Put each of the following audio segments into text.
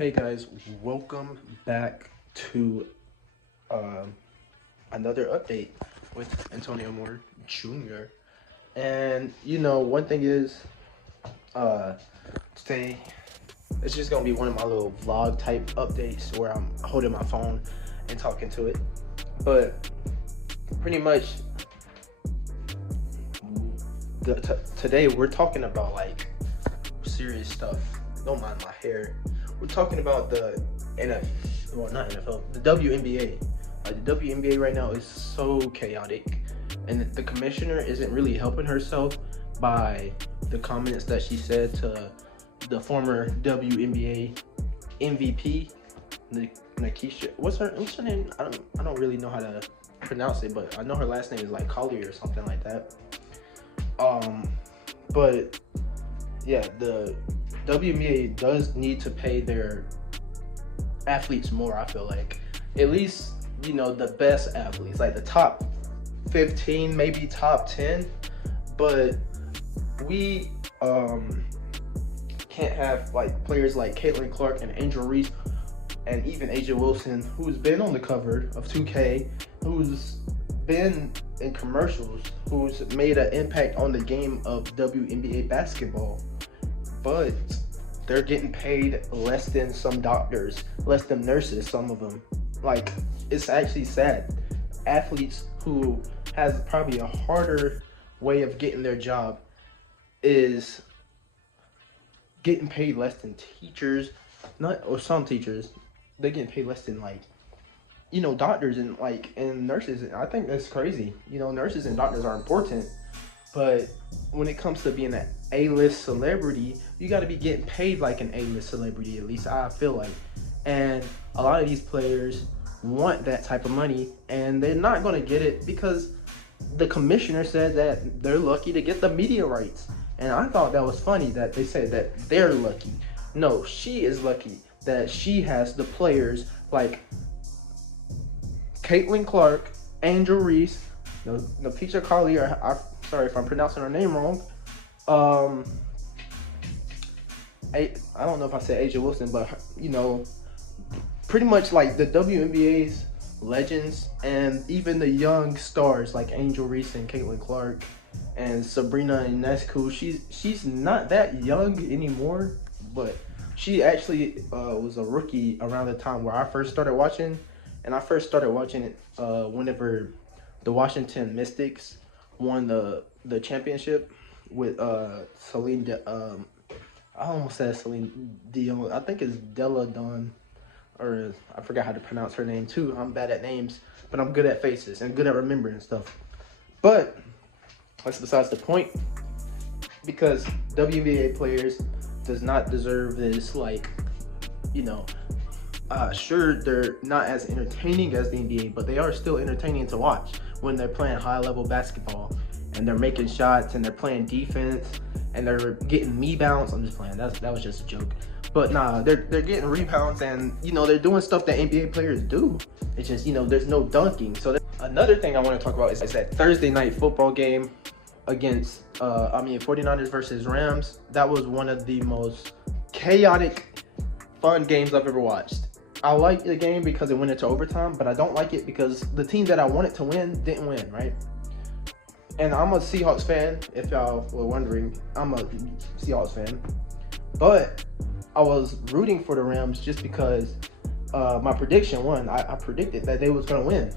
Hey guys, welcome back to another update with Antonio Moore Jr. And one thing is, uh, today it's just gonna be one of my little vlog type updates where I'm holding my phone and talking to it. But pretty much, today we're talking about like serious stuff. Don't mind my hair. We're talking about the not NFL, the WNBA. The WNBA right now is so chaotic, and the commissioner isn't really helping herself by the comments that she said to the former WNBA MVP, Nakisha. What's her name? I don't really know how to pronounce it, but I know her last name is like Collier or something like that. But yeah, the WNBA does need to pay their athletes more. I feel like at least the best athletes, like the top 15, maybe top 10. But we can't have like players like Caitlin Clark and Angel Reese and even Asia Wilson, who's been on the cover of 2K, who's been in commercials, who's made an impact on the game of WNBA basketball, but they're getting paid less than some doctors, less than nurses, some of them. Like, it's actually sad. Athletes who has probably a harder way of getting their job is getting paid less than teachers, some teachers. They're getting paid less than doctors and nurses. I think that's crazy. Nurses and doctors are important, but when it comes to being an A-list celebrity, you got to be getting paid like an A-list celebrity, at least I feel like. And a lot of these players want that type of money, and they're not going to get it because the commissioner said that they're lucky to get the media rights. And I thought that was funny that they said that they're lucky. No, she is lucky that she has the players like Caitlin Clark, Angel Reese, Nakisha Collier. Sorry if I'm pronouncing her name wrong. I don't know if I said Asia Wilson, but pretty much like the WNBA's legends and even the young stars like Angel Reese and Caitlin Clark and Sabrina Ionescu. She's not that young anymore, but she actually was a rookie around the time where I first started watching. And I first started watching it whenever the Washington Mystics won the championship with Celine. I almost said Celine Dion. I think it's Della Don, or I forgot how to pronounce her name too. I'm bad at names, but I'm good at faces and good at remembering stuff. But that's besides the point, because WNBA players does not deserve this. Sure, they're not as entertaining as the NBA, but they are still entertaining to watch when they're playing high-level basketball and they're making shots and they're playing defense and they're getting rebounds. I'm just playing. That was just a joke. But nah, they're getting rebounds and they're doing stuff that NBA players do. It's just there's no dunking. So another thing I want to talk about is that Thursday night football game against 49ers versus Rams. That was one of the most chaotic, fun games I've ever watched. I like the game because it went into overtime, but I don't like it because the team that I wanted to win didn't win, right? And I'm a Seahawks fan, if y'all were wondering. I'm a Seahawks fan. But I was rooting for the Rams just because my prediction won. I predicted that they was going to win.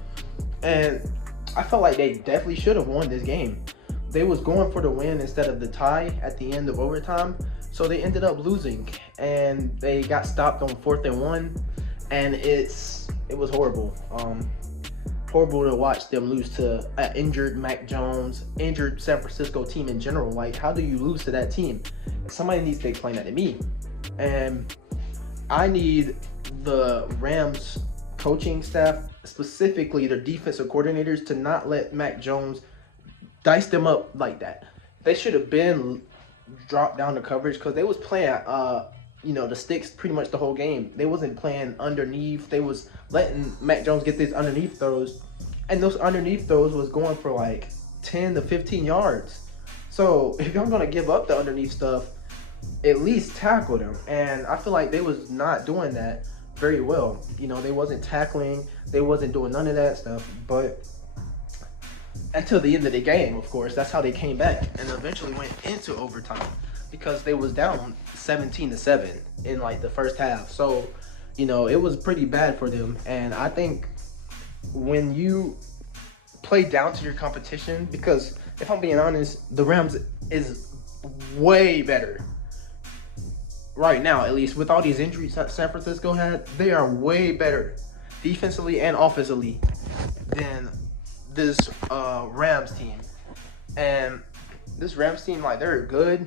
And I felt like they definitely should have won this game. They was going for the win instead of the tie at the end of overtime. So they ended up losing. And they got stopped on 4th and 1. And it was horrible. Horrible to watch them lose to an injured Mac Jones, injured San Francisco team in general. Like, how do you lose to that team? Somebody needs to explain that to me. And I need the Rams coaching staff, specifically their defensive coordinators, to not let Mac Jones dice them up like that. They should have been dropped down to coverage because they was playing the sticks pretty much the whole game. They wasn't playing underneath. They was letting Mac Jones get these underneath throws. And those underneath throws was going for like 10 to 15 yards. So if y'all going to give up the underneath stuff, at least tackle them. And I feel like they was not doing that very well. You know, they wasn't tackling, they wasn't doing none of that stuff. But until the end of the game, of course, that's how they came back and eventually went into overtime because they was down 17-7 in like the first half. So, you know, it was pretty bad for them. And I think when you play down to your competition, because if I'm being honest, the Rams is way better right now, at least with all these injuries that San Francisco had. They are way better defensively and offensively than this Rams team. And this Rams team, like, they're good,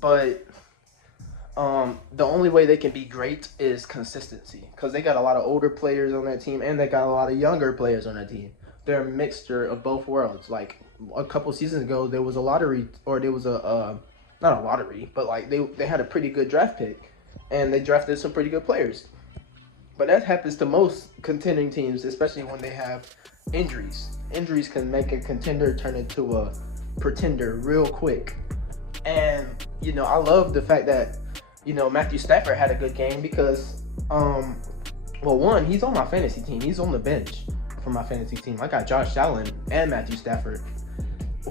but the only way they can be great is consistency, because they got a lot of older players on that team and they got a lot of younger players on that team. They're a mixture of both worlds. Like a couple seasons ago, there was a lottery, or there was a not a lottery, but like they had a pretty good draft pick and they drafted some pretty good players. But that happens to most contending teams, especially when they have injuries. Injuries can make a contender turn into a pretender real quick. And, you know, I love the fact that, you know, Matthew Stafford had a good game because, well, one, he's on my fantasy team. He's on the bench for my fantasy team. I got Josh Allen and Matthew Stafford,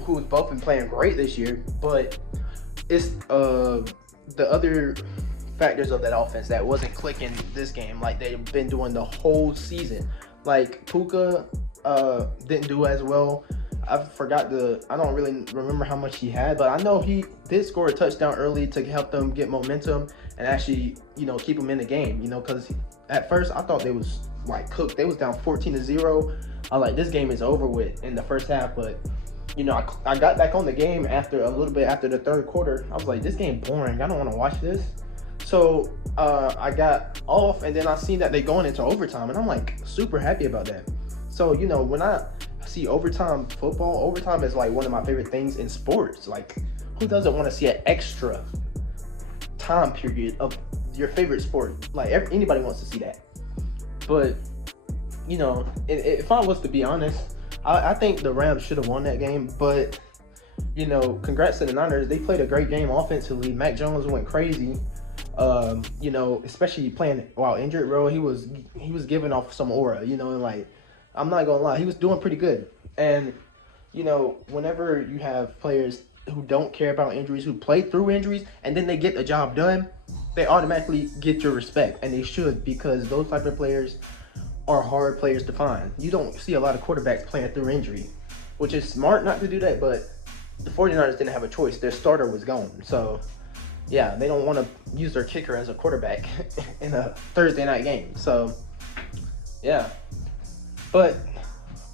who's both been playing great this year. But it's the other factors of that offense that wasn't clicking this game like they've been doing the whole season. Like Puka didn't do as well. I don't really remember how much he had, but I know he did score a touchdown early to help them get momentum and actually, you know, keep them in the game, you know, because at first I thought they was like cooked. They was down 14-0. I was like, this game is over with in the first half. But, you know, I got back on the game after a little bit after the third quarter. I was like, this game boring. I don't want to watch this. So I got off, and then I seen that they going into overtime, and I'm like super happy about that. So, you know, when I see overtime football, overtime is like one of my favorite things in sports. Like, who doesn't want to see an extra time period of your favorite sport? Like, anybody wants to see that. But, you know, if I was to be honest, I think the Rams should have won that game. But, you know, congrats to the Niners. They played a great game offensively. Mac Jones went crazy. You know, especially playing while injured, bro. He was giving off some aura, you know, and like, I'm not gonna lie, he was doing pretty good. And, you know, whenever you have players who don't care about injuries, who play through injuries, and then they get the job done, they automatically get your respect, and they should, because those type of players are hard players to find. You don't see a lot of quarterbacks playing through injury, which is smart not to do that, but the 49ers didn't have a choice. Their starter was gone. So, yeah, they don't want to use their kicker as a quarterback in a Thursday night game. So, yeah. But,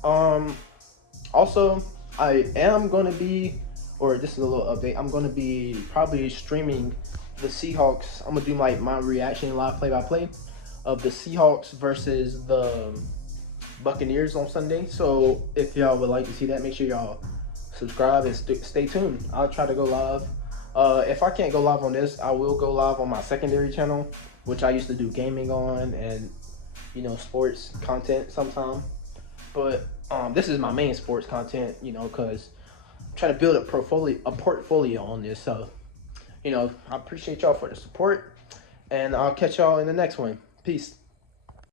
also, I am going to be, or this is a little update, I'm going to be probably streaming the Seahawks. I'm going to do my reaction live play-by-play of the Seahawks versus the Buccaneers on Sunday. So if y'all would like to see that, make sure y'all subscribe and stay tuned. I'll try to go live. If I can't go live on this, I will go live on my secondary channel, which I used to do gaming on and, you know, sports content sometime. But this is my main sports content, you know, because I'm trying to build a portfolio on this. So, you know, I appreciate y'all for the support, and I'll catch y'all in the next one. Peace.